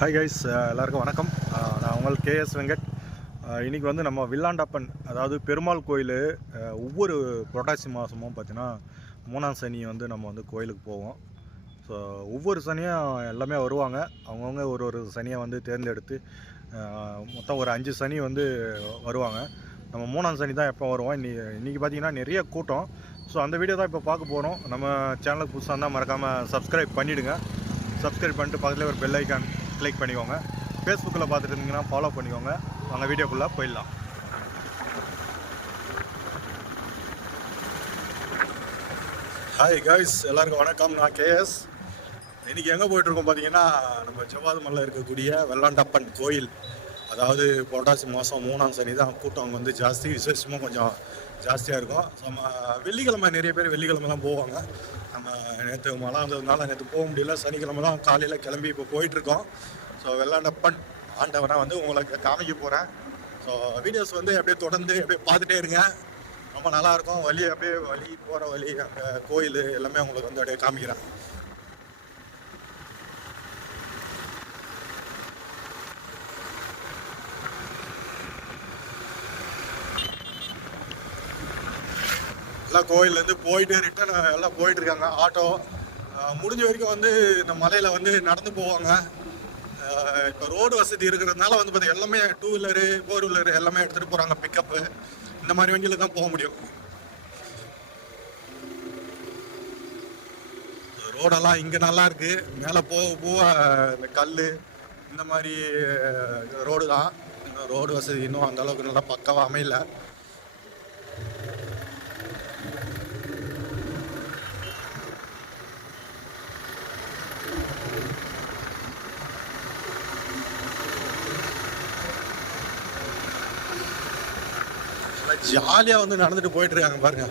Hi guys uh, எல்லாருக்கும் வணக்கம். Uh, நான் உங்கள் கேஎஸ் வெங்கட். Uh, இன்றைக்கி வந்து நம்ம வில்லாண்டப்பன் அதாவது பெருமாள் கோயில் ஒவ்வொரு புரட்டாசி மாதமும் பார்த்தீங்கன்னா மூணாம் சனி வந்து நம்ம வந்து கோயிலுக்கு போவோம். ஸோ ஒவ்வொரு சனியும் எல்லாமே வருவாங்க. அவங்கவுங்க ஒரு ஒரு சனியை வந்து தேர்ந்தெடுத்து மொத்தம் ஒரு அஞ்சு சனி வந்து வருவாங்க. நம்ம மூணாம் சனி தான் எப்போ வருவோம். இன்னி இன்றைக்கி பார்த்தீங்கன்னா நிறைய கூட்டம். ஸோ அந்த வீடியோ தான் இப்போ பார்க்க போகிறோம் நம்ம சேனலுக்கு புதுசாக இருந்தால் மறக்காமல் சப்ஸ்கிரைப் பண்ணிவிடுங்க சப்ஸ்கிரைப் பண்ணிட்டு பக்கத்தில் ஒரு பெல் ஐக்கான் கிளிக் பண்ணிக்கோங்க. ஃபேஸ்புக்கில் பார்த்துட்டு இருந்தீங்கன்னா ஃபாலோ பண்ணிக்கோங்க. வாங்க வீடியோக்குள்ளே போயிடலாம். ஹாய் காய்ஸ் எல்லாருக்கும் வணக்கம். நான் கேஎஸ் இன்றைக்கி எங்கே போயிட்டுருக்கோம் பார்த்தீங்கன்னா நம்ம ஜவ்வாது மலையில் இருக்கக்கூடிய வெள்ளாண்டப்பன் கோயில். அதாவது புரட்டாசி மாதம் மூணாம் சனி தான் கூட்டம் அங்கே வந்து ஜாஸ்தி. விசேஷமாக கொஞ்சம் ஜாஸ்தியாக இருக்கும். நம்ம வெள்ளிக்கிழமை நிறைய பேர் வெள்ளிக்கிழமை தான் போவாங்க. நம்ம நேற்று மழை வந்ததுனால நேற்று போக முடியல. சனிக்கிழமை தான் காலையில் கிளம்பி இப்போ போயிட்டுருக்கோம். ஸோ வெள்ளாண்டப்பன் ஆண்டவனை வந்து உங்களுக்கு காமிக்க போகிறேன் ஸோ வீடியோஸ் வந்து அப்படியே தொடர்ந்து அப்படியே பார்த்துட்டே இருங்க. ரொம்ப நல்லா இருக்கும். வழி அப்படியே வழி போகிற வழி அங்கே கோயில் எல்லாமே உங்களுக்கு வந்து அப்படியே காமிக்கிறேன். எல்லாம் கோயிலேருந்து போயிட்டு ரிட்டர்ன் எல்லாம் போயிட்டு இருக்காங்க ஆட்டோ முடிஞ்ச வரைக்கும் வந்து இந்த மலையில் வந்து நடந்து போவாங்க. இப்போ ரோடு வசதி இருக்கிறதுனால வந்து பார்த்தீங்கன்னா எல்லாமே டூ வீலரு ஃபோர் வீலரு எல்லாமே எடுத்துகிட்டு போகிறாங்க பிக்கப்பு இந்த மாதிரி வண்டியில் தான் போக முடியும். ரோடெல்லாம் இங்கே நல்லா இருக்கு. மேலே போக போக இந்த கல் இந்த மாதிரி ரோடு தான். ரோடு வசதி இன்னும் அந்தளவுக்கு நல்லா பக்காவாக அமையல. ஜாலியாக வந்து நடந்துட்டு போயிட்டு இருக்காங்க பாருங்க.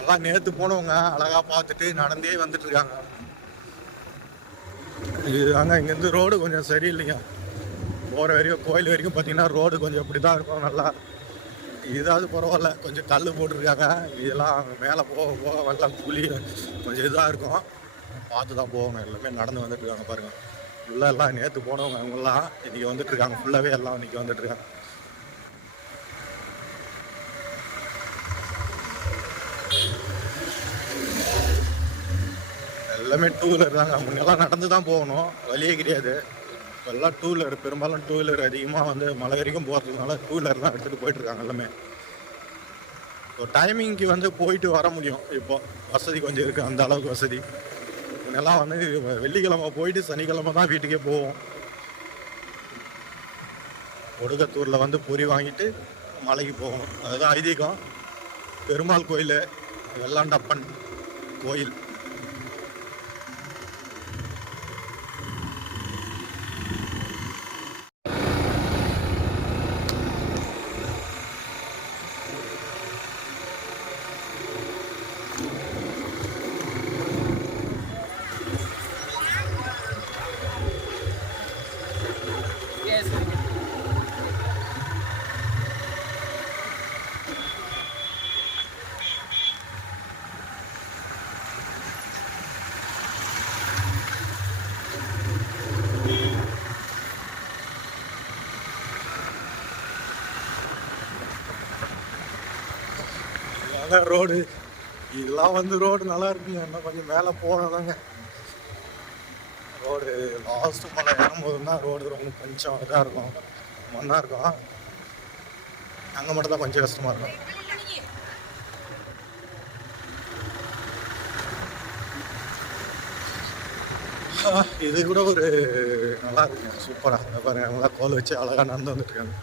எல்லாம் நேற்று போனவங்க அழகாக பார்த்துட்டு நடந்தே வந்துட்டு இருக்காங்க இது இங்கேருந்து ரோடு கொஞ்சம் சரியில்லைங்க. போகிற வரைக்கும் கோயில் வரைக்கும் பார்த்தீங்கன்னா ரோடு கொஞ்சம் இப்படி தான் இருக்கும் நல்லா. இதாவது பரவாயில்ல கொஞ்சம் கல் போட்டிருக்காங்க. இதெல்லாம் மேலே போக போக வெள்ளம் குழி கொஞ்சம் இதாக இருக்கும். பார்த்து தான் போகணும். எல்லாமே நடந்து வந்துட்டு இருக்காங்க பாருங்க. ஃபுல்லாக எல்லாம் நேற்று போனவங்க அவங்கெல்லாம் இன்றைக்கி வந்துட்டுருக்காங்க. ஃபுல்லாகவே எல்லாம் இன்னைக்கு வந்துட்டு எல்லாமே டூ வீலர் தாங்க. முன்னெல்லாம் நடந்து தான் போகணும். வழியே கிடையாது. இப்ப எல்லாம் டூ வீலர் பெரும்பாலும் டூ வீலர் அதிகமாக வந்து மலை வரைக்கும் போகிறதுனால டூ வீலர் தான் எடுத்துகிட்டு போயிட்டுருக்காங்க எல்லாமே. ஸோ டைமிங்க்கு வந்து போயிட்டு வர முடியும். இப்போ வசதி கொஞ்சம் இருக்குது அந்த அளவுக்கு வசதி. முன்னெல்லாம் வந்து வெள்ளிக்கிழமை போயிட்டு சனிக்கிழமை தான் வீட்டுக்கே போவோம். ஒடுகத்தூரில் வந்து பொறி வாங்கிட்டு மலைக்கு போவோம். அதுதான் ஐதீகம். பெருமாள் கோயில் வெள்ளாண்டப்பன் கோயில் அதான் ரோடு இதெல்லாம் வந்து ரோடு நல்லா இருக்குங்க இன்னும் கொஞ்சம் மேலே போனதாங்க ரோடு லாஸ்ட் மலை ஏறும்போது தான் ரோடு ரொம்ப கொஞ்சம் இதாக இருக்கும். மண்ணாக இருக்கும். அங்கே மட்டும் தான் கொஞ்சம் கஷ்டமாக இருக்கும். இது கூட ஒரு நல்லா இருக்குங்க. சூப்பராக பாருங்க நல்லா கோல் வச்சு அழகாக நடந்து வந்துட்டுருக்காங்க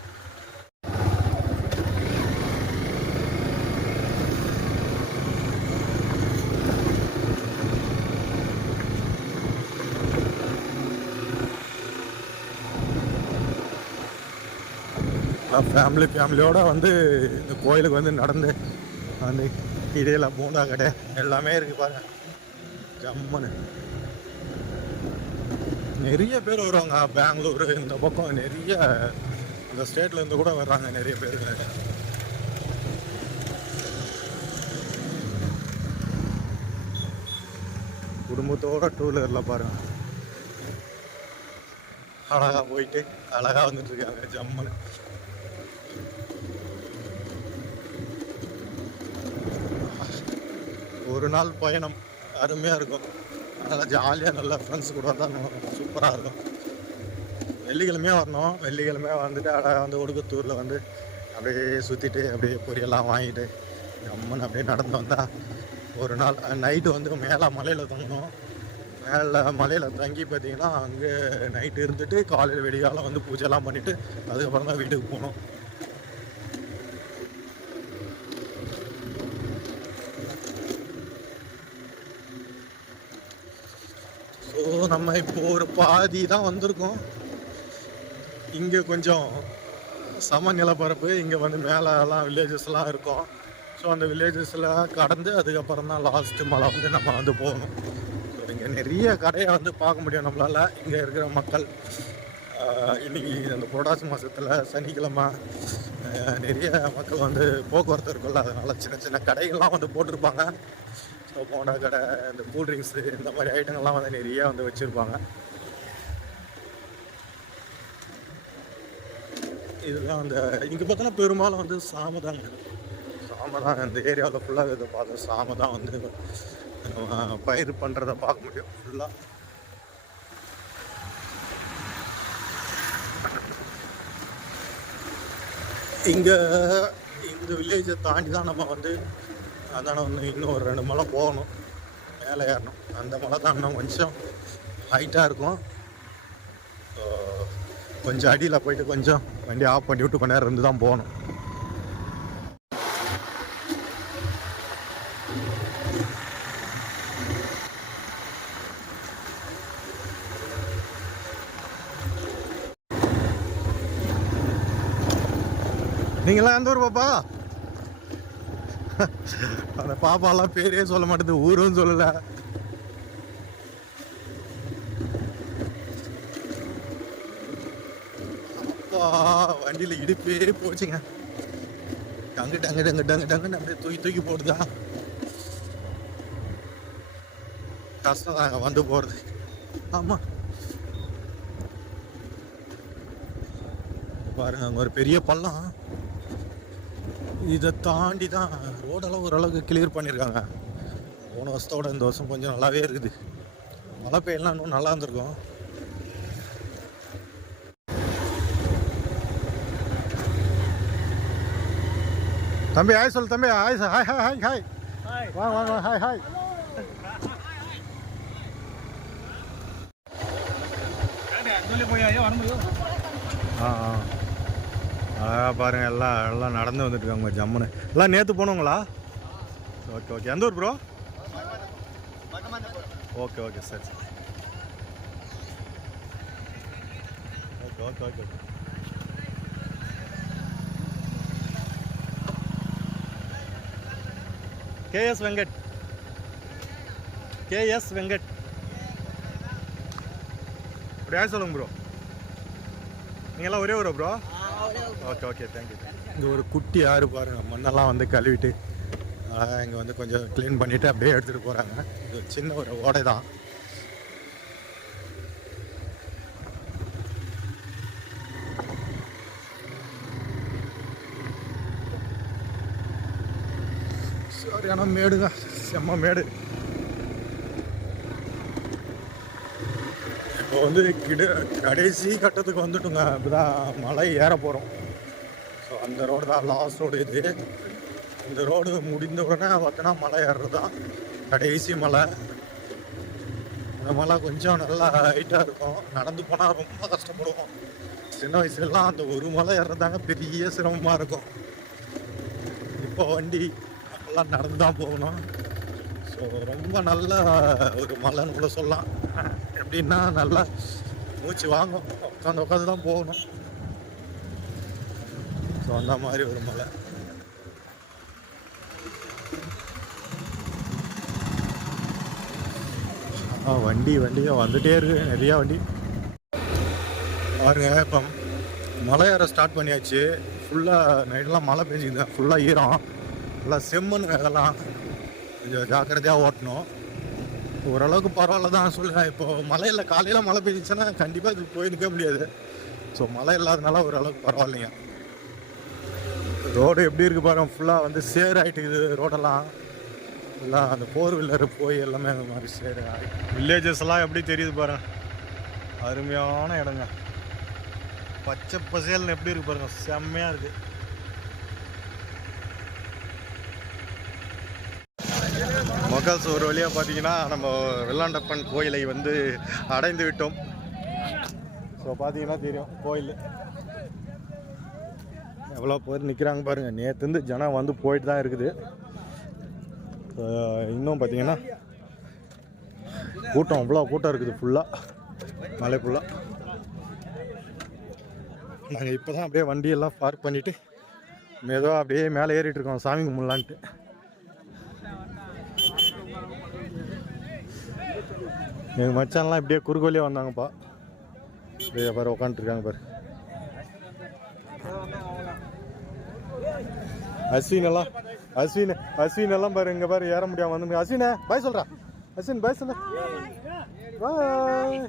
ஃபேமிலி ஃபேமிலியோடு வந்து இந்த கோயிலுக்கு வந்து நடந்து வந்து இடையில பூண்டா கடை எல்லாமே இருக்குது பாருங்க. ஜம்முன்னு நிறைய பேர் வருவாங்க பெங்களூர் இந்த பக்கம் நிறைய இந்த ஸ்டேட்லேருந்து கூட வர்றாங்க நிறைய பேர். குடும்பத்தோட டூ வீலரில் பாருங்க. அழகாக போயிட்டு அழகாக வந்துட்டுருக்காங்க ஜம்முன்னு ஒரு நாள் பயணம். அருமையாக இருக்கும். அதனால் ஜாலியாக நல்லா ஃப்ரெண்ட்ஸ் கூட தான் சூப்பராக இருக்கும். வெள்ளிக்கிழமையாக வரணும். வெள்ளிக்கிழமையாக வந்துட்டு அழகாக வந்து ஒடுக்கத்தூரில் வந்து அப்படியே சுற்றிட்டு அப்படியே பொரியெல்லாம் வாங்கிட்டு ஜம்முன்னு அப்படியே நடந்து வந்தால் ஒரு நாள் நைட்டு வந்து மேலே மலையில் தங்கணும். மேலே மலையில் தங்கி பார்த்தீங்கன்னா அங்கே நைட்டு இருந்துட்டு காலையில் வெடிகாலம் வந்து பூஜைலாம் பண்ணிவிட்டு அதுக்கப்புறம் தான் வீட்டுக்கு போகணும் ஸோ நம்ம இப்போ ஒரு பாதி தான் வந்திருக்கோம். இங்கே கொஞ்சம் சம நிலப்பரப்பு. இங்கே வந்து மேலெல்லாம் வில்லேஜஸ்லாம் இருக்கும். ஸோ அந்த வில்லேஜஸில் கடந்து அதுக்கப்புறம் தான் லாஸ்ட்டு மலை வந்து நம்ம வந்து போகணும். ஸோ இங்கே நிறைய கடையை வந்து பார்க்க முடியும் நம்மளால். இங்கே இருக்கிற மக்கள் இன்றைக்கி அந்த புரட்டாசி மாதத்தில் சனிக்கிழமை நிறைய மக்கள் வந்து போக்குவரத்து இருக்குல்ல அதனால் சின்ன சின்ன கடைகள்லாம் வந்து போட்டிருப்பாங்க. போண்டா கடை இந்த கூல்ட்ரிங்க்ஸு இந்த மாதிரி ஐட்டங்கள்லாம் வந்து நிறைய வந்து வச்சுருப்பாங்க. இதுதான் அந்த இங்கே பார்த்தோன்னா பெரும்பாலும் வந்து சாம தாங்க சாம தான் இந்த ஏரியாவில் ஃபுல்லாக இதை பார்த்தோம் சாம தான் வந்து நம்ம பயிர் பண்ணுறத பார்க்க முடியும் ஃபுல்லாக இங்கே இந்த வில்லேஜை தாண்டி தான் நம்ம வந்து அதான வந்து இன்னும் ஒரு ரெண்டு மலை போகணும். மேலே ஏறணும். அந்த மலை தான் இன்னும் கொஞ்சம் ஹைட்டாக இருக்கும். கொஞ்சம் அடியில் போயிட்டு கொஞ்சம் வண்டி ஆஃப் பண்ணி விட்டு கொஞ்ச நேரம் இருந்து தான் போகணும். நீங்களாம் எந்த ஊர் பாப்பா? அந்த பாப்பாலாம் பேரே சொல்ல மாட்டேது ஊரும் சொல்லல. அப்பா வண்டியில இடுப்பே போச்சுங்க. டங்கு டங்கு டங்கு டங்கு டங்குன்னு அப்படியே தூக்கி தூக்கி போடுதா கஷ்டம் தாங்க வந்து போறது. ஆமா. பாருங்க அங்க ஒரு பெரிய பள்ளம். இதை தாண்டி தான் ரோடெல்லாம் ஓரளவுக்கு கிளியர் பண்ணியிருக்காங்க. போன வருஷத்தோட இந்த வருஷம் கொஞ்சம் நல்லாவே இருக்குது. மழை பெய்யலாம் இன்னும் நல்லா இருந்திருக்கும். தம்பி ஹாய் சொல்லு தம்பி. Hi hi hi hi hi வாங்க வாங்க ஹாய் ஹாய் ஆ ஆ. அழகாக பாருங்கள் எல்லாம் எல்லாம் நடந்து வந்துட்டுருக்காங்க ஜம்முன்னு. எல்லாம் நேற்று போனவங்களா? Okay okay. எந்த ஊர் ப்ரோ ஓகே ஓகே சரி சரி. Okay okay okay okay. K S Venkat. K S Venkat. அப்படியே சொல்லுங்க ப்ரோ நீங்கள்லாம் ஒரே ஒரு ப்ரோ ஓகே ஓகே தேங்க்யூ இங்கே ஒரு குட்டி ஆறு பாருங்க. மண்ணெல்லாம் வந்து கழுவிட்டு இங்கே வந்து கொஞ்சம் க்ளீன் பண்ணிவிட்டு அப்படியே எடுத்துகிட்டு போகிறாங்க இது சின்ன ஒரு ஓடை தான். சரியான மேடுங்க செம்ம மேடு. இப்போ வந்து கிட கடைசி கட்டத்துக்கு வந்துட்டுங்க. இப்போதான் மலை ஏற போகிறோம் ஸோ அந்த ரோடு தான் லாஸ்ட் ரோடு இது. இந்த ரோடு முடிந்த உடனே பார்த்தோன்னா மலை ஏறுறது? தான் கடைசி மலை. அந்த மலை கொஞ்சம் நல்லா ஹைட்டாக இருக்கும். நடந்து போனால் ரொம்ப கஷ்டப்படுவோம். சின்ன வயசுலலாம் அந்த ஒரு மலை ஏறுறதாங்க பெரிய சிரமமாக இருக்கும். இப்போ வண்டி அப்போல்லாம் நடந்து தான் போகணும். ஸோ ரொம்ப நல்ல ஒரு மலைன்னு கூட சொல்லலாம். எப்படின்னா நல்லா மூச்சு வாங்கும். உட்காந்து உட்காந்து தான் போகணும். ஸோ அந்த மாதிரி ஒரு மலை. ஆ வண்டி வண்டிங்க வந்துட்டே இருக்கு. நிறையா வண்டி. பாருங்க இப்போ மலை ஏற ஸ்டார்ட் பண்ணியாச்சு. ஃபுல்லாக நைட்டெல்லாம் மழை பெஞ்சுக்குது ஃபுல்லாக ஈரம். ஃபுல்லாக செம்மண்ணுங்க அதெல்லாம் கொஞ்சம் ஜாக்கிரதையாக ஓட்டணும். ஓரளவுக்கு பரவாயில்ல தான் சொல்லுவேன் இப்போ இல்லை காலையில் மழை பெஞ்சிச்சுன்னா கண்டிப்பாக இது போய் நிற்க முடியாது. ஸோ மழை இல்லாதனால ஓரளவுக்கு பரவாயில்லைங்க ரோடு எப்படி இருக்குது பாருங்க ஃபுல்லாக வந்து சேர் ஆகிட்டுக்குது ரோடெல்லாம் எல்லாம் அந்த ஃபோர் வீலர் போய் எல்லாமே அந்த மாதிரி சேர் ஆகி வில்லேஜஸ் எல்லாம் எப்படி தெரியுது பாருங்க. அருமையான இடங்க. பச்சை பசேல்னு எப்படி இருக்கு பாருங்க செம்மையாக இருக்குது மக்கள்ஸ் ஒரு வழியாக பார்த்தீங்கன்னா நம்ம வெள்ளாண்டப்பன் கோயிலை வந்து அடைந்து விட்டோம். ஸோ பார்த்தீங்கன்னா தெரியும் கோயில். எவ்வளோ பேர் நிற்கிறாங்க பாருங்கள் நேற்றுந்து ஜனம் வந்து போயிட்டு தான் இருக்குது. இன்னும் பார்த்தீங்கன்னா கூட்டம் அவ்வளோ கூட்டம் இருக்குது ஃபுல்லாக மலை ஃபுல்லாக நாங்கள் இப்போ தான் அப்படியே வண்டியெல்லாம் பார்க் பண்ணிவிட்டு மெதுவாக அப்படியே மேலே ஏறிட்டு இருக்கோம் சாமி கும்பிட்லான்ட்டு. எங்கள் மச்சான்லாம் இப்படியே குறுக்கோலியே வந்தாங்கப்பா அப்படியே பாரு உட்காந்துருக்காங்க பாரு. அஸ்வின் எல்லாம் அஸ்வின் அஸ்வின் எல்லாம் பாரு இங்க பாரு ஏற முடியாம வந்து அஸ்வினே பாய் சொல்றா. அஸ்வின் பாய் சொல்லு. Bhai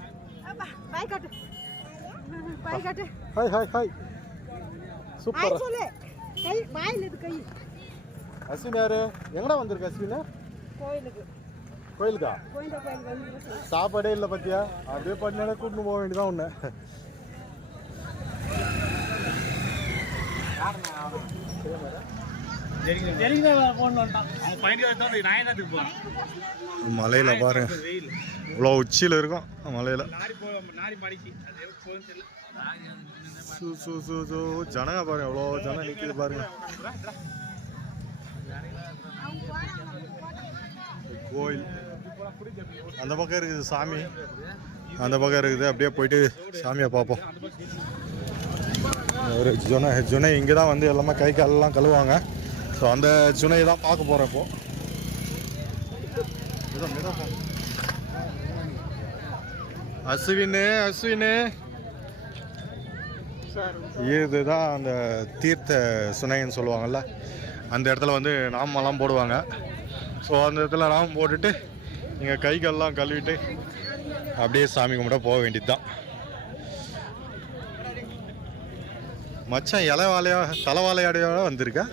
hi hi hi super Ashwin யாரு? எங்கடா வந்திருக்க அஸ்வின் கோயிலுக்கு. கோயிலுக்கா? சாப்பாடே இல்லை பத்தியா? அப்படியே பண்ணாலே கூட்டின்னு போக வேண்டியதான் ஒன்று மலையில் பாருங்க இவ்வளோ உச்சியில் இருக்கும் மலையில். சு சு சு சு. ஜனங்க பாருங்க எவ்வளோ ஜனம் நிற்கிது பாருங்க. கோயில். அந்த பக்கம் இருக்குது சாமி. அந்த பக்கம் இருக்குது. அப்படியே போயிட்டு சாமியை பார்ப்போம். ஒரு ஜுனை ஜுனை இங்கே தான் வந்து எல்லாமே கை காலெல்லாம் கழுவுவாங்க. ஸோ அந்த ஜுனையை தான் பார்க்க போகிறேன் இப்போ. மெதுவா, அஸ்வின்னு இதுதான் அந்த தீர்த்த சுனைன்னு சொல்லுவாங்கள்ல அந்த இடத்துல வந்து நாமெல்லாம் போடுவாங்க. ஸோ அந்த இடத்துல நாமம் போட்டுட்டு இங்கே கை கால்லாம் கழுவிட்டு அப்படியே சாமி கும்பிட போக வேண்டியது தான் மச்சான் இலை வாழையா தலை வாழையாடையோட வந்திருக்கா?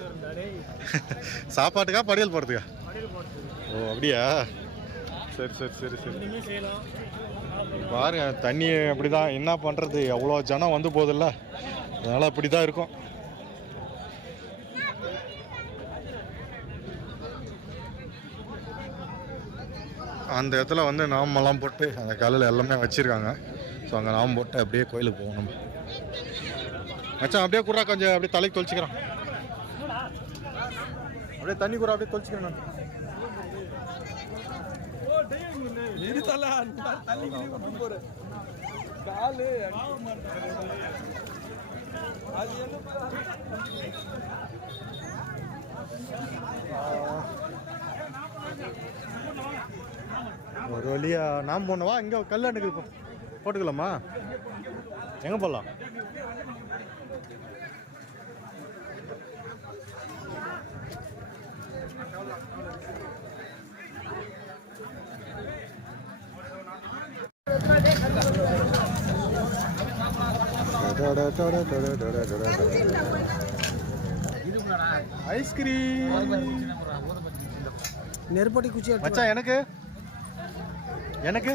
சாப்பாட்டுக்கா படியல் போகிறதுக்கா ஓ அப்படியா? சரி சரி சரி சரி. பாருங்க தண்ணி அப்படிதான் என்ன பண்ணுறது அவ்வளோ ஜனம் வந்து போதில்ல அதனால் அப்படி தான் இருக்கும். அந்த இடத்துல வந்து நாமெல்லாம் போட்டு அந்த கல்லில் எல்லாமே வச்சுருக்காங்க. ஸோ அங்கே நாம் போட்டு அப்படியே கோயிலுக்கு நம்ம மச்சான் அப்படியே கூட கொஞ்சம் அப்படியே தலைக்கு தொளிச்சுக்கிறேன். அப்படியே தண்ணி கூட அப்படியே தொளிச்சுக்கிறேன் நான். ஒரு வழியா. நாம் போனவா இங்கே கல்லாண்டுக்கு போ. போட்டுக்கலாமா? எங்கே போடலாம் ஐஸ்கிரீம். நெருப்படி குச்சி மச்சான் எனக்கு? எனக்கு?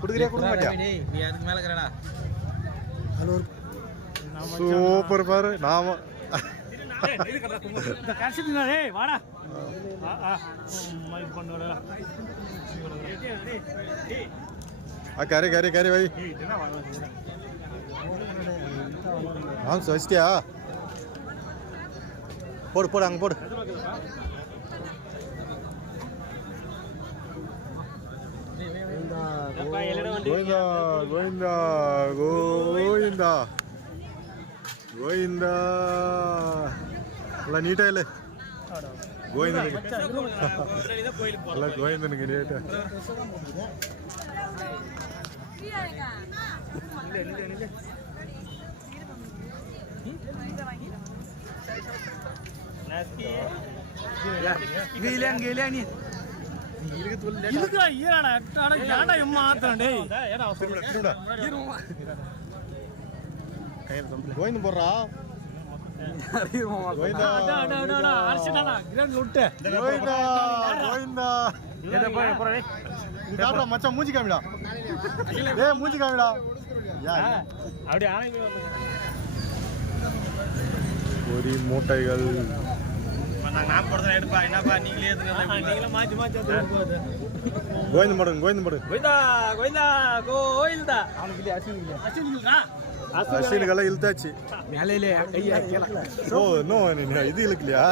குடுக்குறியா கொடுக்க மாட்டியா? சூப்பர் பாரு நாம. வாடா. ஆ கறி கறி கறி வை. வச்சிட்டியா போடு போடு அங்கே போடு. గోవింద గోవింద గోవింద గోవింద ಅಲ್ಲ ನೀಟ ಇಲ್ಲ ಗೋವಿಂದನಿಗೆ ಅಲ್ಲ ಗೋವಿಂದನಿಗೆ ನೀಟ Gila, gila nih. இதுக்கா ஈராடா எட்டாடா ஏடா எம்மா ஆத்தம் டேய். கிரேட் விட்டு கோவிந்தா கோவிந்தா இத போய் போறே மூஞ்சி காமிடா. ஏய் மூஞ்சி காமிடா. யா யா. அப்படியே ஆனங்கி மூட்டைகள் நான் போடுறேன் எடுப்பா. என்னப்பா நீங்களே எதுங்க நீங்களே மாத்தி மாத்தி வந்து போகுது. கோவிந்து மடம் கோவிந்து. கோயிந்தா கோயில்தா அவனுக்கு இல்ல அசிங்க அசிங்க இல்ல அஸ்வினுக்கெல்லாம் இழுத்தாச்சு. மேலையிலே ஐயா கேள ஓ இன்னும் இது இழுக்கலையா?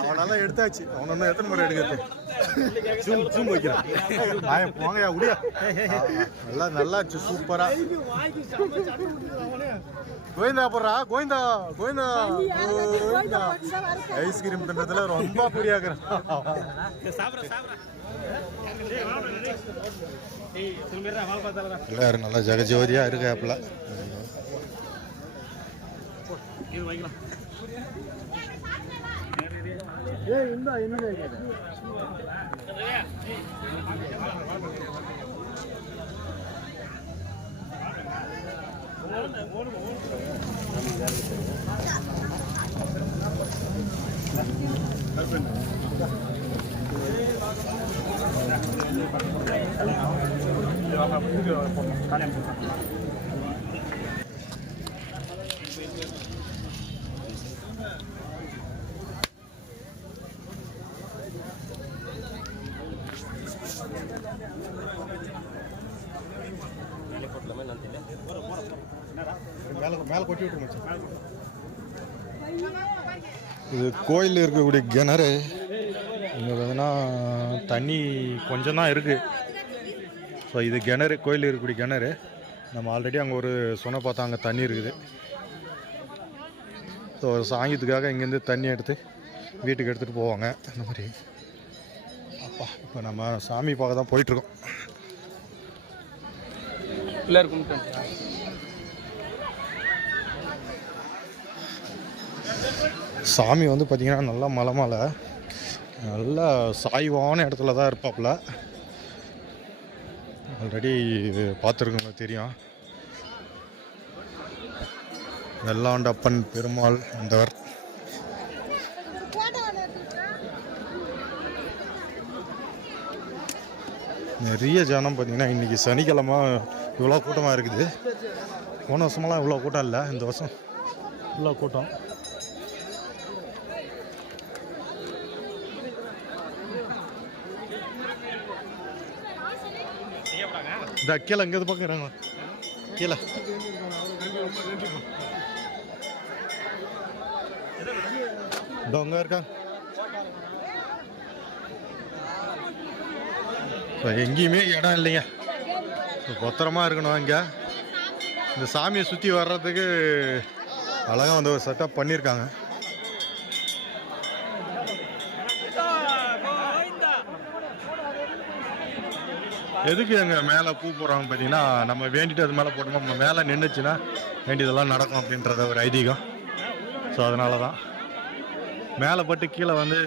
அவனெல்லாம் எடுத்தாச்சு. அவன் இன்னும் எத்தனை முறை எடுக்கிறது? ஜூம் ஜூம் வைக்கிறான். நான் போங்கயா முடியா நல்லா நல்லா சூப்பரா கோவிந்தா போடுறா. கோவிந்தா கோவிந்தா. கோவிந்தா ஐஸ்கிரீம் தின்றதுல ரொம்ப புரியாக்குறான். சாப்பிட சாப்பிட எல்லாரும் நல்லா ஜெகஜோதியா இருக்காப்புல. இது வைக்கலாம் இது கோயிலில் இருக்கக்கூடிய கிணறு இங்கே பார்த்தீங்கன்னா தண்ணி கொஞ்சம் தான் இருக்குது ஸோ இது கிணறு கோயிலில் இருக்கக்கூடிய கிணறு. நம்ம ஆல்ரெடி அங்கே ஒரு சொன்ன பார்த்தா அங்கே தண்ணி இருக்குது. ஸோ ஒரு சாங்கியத்துக்காக இங்கேருந்து தண்ணி எடுத்து வீட்டுக்கு எடுத்துகிட்டு போவாங்க. அந்த மாதிரி. அப்பா இப்போ நம்ம சாமி பார்க்க தான் போயிட்டுருக்கோம். கும்பிட்டு சாமி வந்து பார்த்திங்கன்னா நல்லா மலை மலை நல்லா சாய்வான இடத்துல தான் இருப்பாப்புல. ஆல்ரெடி பார்த்துருக்கோங்க தெரியும். வெள்ளாண்டப்பன் பெருமாள் வந்தவர். நிறைய ஜனம் பார்த்தீங்கன்னா இன்றைக்கி சனிக்கிழமை இவ்வளோ கூட்டமாக இருக்குது. போன வருஷமெல்லாம் இவ்வளோ கூட்டம் இல்லை இந்த வருஷம் இவ்வளோ கூட்டம். இந்த கீழே இங்கே இது பார்க்குறாங்க கீழே. இதோ அங்கே இருக்காங்க ஸோ எங்கேயுமே இடம் இல்லைங்க. ஸோ பத்திரமா இருக்கணும் இங்கே. இந்த சாமியை சுற்றி வர்றதுக்கு அழகாக வந்து ஒரு செட்டப் பண்ணியிருக்காங்க. எதுக்கு எங்கள் மேலே பூ போடுறாங்க பார்த்தீங்கன்னா நம்ம வேண்டிட்டு அது மேலே போட்டோமா நம்ம மேலே நின்றுச்சுன்னா வேண்டியதெல்லாம் நடக்கும் அப்படின்றத ஒரு ஐதீகம். ஸோ அதனால தான் மேலே பட்டு கீழே வந்து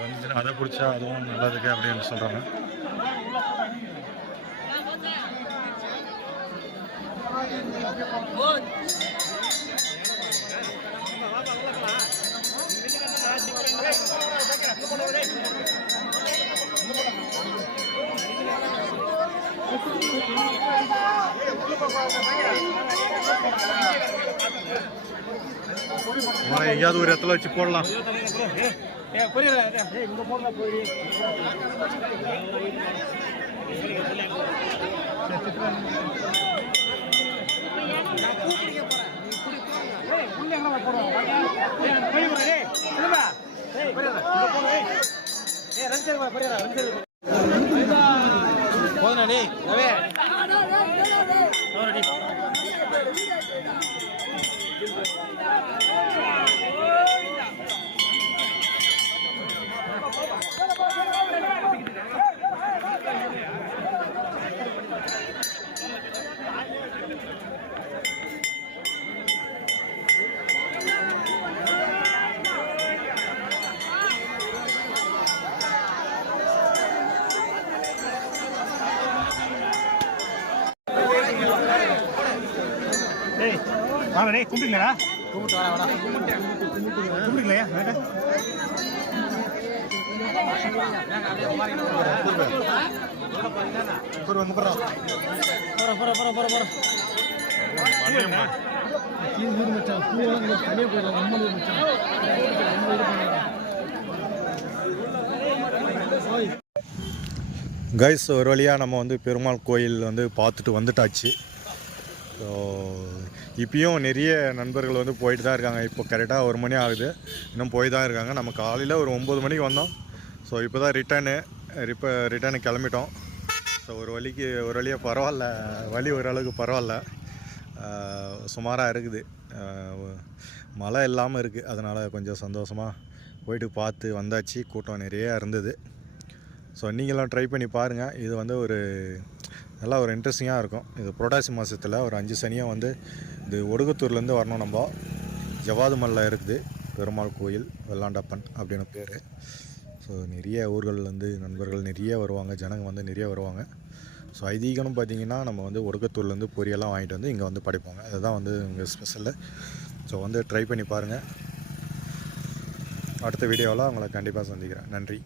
வந்துச்சுன்னா அதை பிடிச்சா அதுவும் நல்லதுக்கு அப்படின்னு சொல்கிறாங்க அவனை எங்கேயாவது ஒரு இடத்துல வச்சு போடலாம். ஏ போதுனடி ரவே. கும்பிட்டீங்களா கும்பிட்டு வர வர கும்பிட்டீங்களா கைஸ் ஒரு வழியாக நம்ம வந்து பெருமாள் கோயில் வந்து பார்த்துட்டு வந்துட்டாச்சு. ஸோ இப்பயும் நிறைய நண்பர்கள் வந்து போயிட்டு தான் இருக்காங்க. இப்போ கரெக்டாக ஒரு மணி ஆகுது. இன்னும் போய் தான் இருக்காங்க. நம்ம காலையில் ஒரு ஒம்பது மணிக்கு வந்தோம். ஸோ இப்போ தான் ரிட்டர்னு இப்போ ரிட்டர்னு கிளம்பிட்டோம். ஸோ ஒரு வழிக்கு ஒரு வழியாக பரவாயில்ல. வழி ஓரளவுக்கு பரவாயில்ல. சுமாராக இருக்குது. மழை இல்லாமல் இருக்குது அதனால் கொஞ்சம் சந்தோஷமாக போயிட்டு பார்த்து வந்தாச்சு. கூட்டம் நிறையா இருந்தது. ஸோ நீங்களாம் ட்ரை பண்ணி பாருங்கள் இது வந்து ஒரு நல்லா ஒரு இன்ட்ரெஸ்டிங்காக இருக்கும். இது புரட்டாசி மாதத்தில் ஒரு அஞ்சு சனியாக வந்து இது ஒடுகுத்தூர்லேருந்து வரணும் நம்ம. ஜவாது மலை இருக்குது. பெருமாள் கோயில் வெள்ளாண்டப்பன் அப்படின்னு பேர். ஸோ நிறைய ஊர்கள்லேருந்து நண்பர்கள் நிறைய வருவாங்க. ஜனங்க வந்து நிறைய வருவாங்க. ஸோ ஐதீகம்னு பார்த்தீங்கன்னா நம்ம வந்து ஒடுக்கத்தூர்லேருந்து பொரியெல்லாம் வாங்கிட்டு வந்து இங்கே வந்து படைப்பாங்க. அதுதான் வந்து இங்கே ஸ்பெஷலு ஸோ வந்து ட்ரை பண்ணி பாருங்கள் அடுத்த வீடியோவில் உங்களை கண்டிப்பாக சந்திக்கிறேன். நன்றி.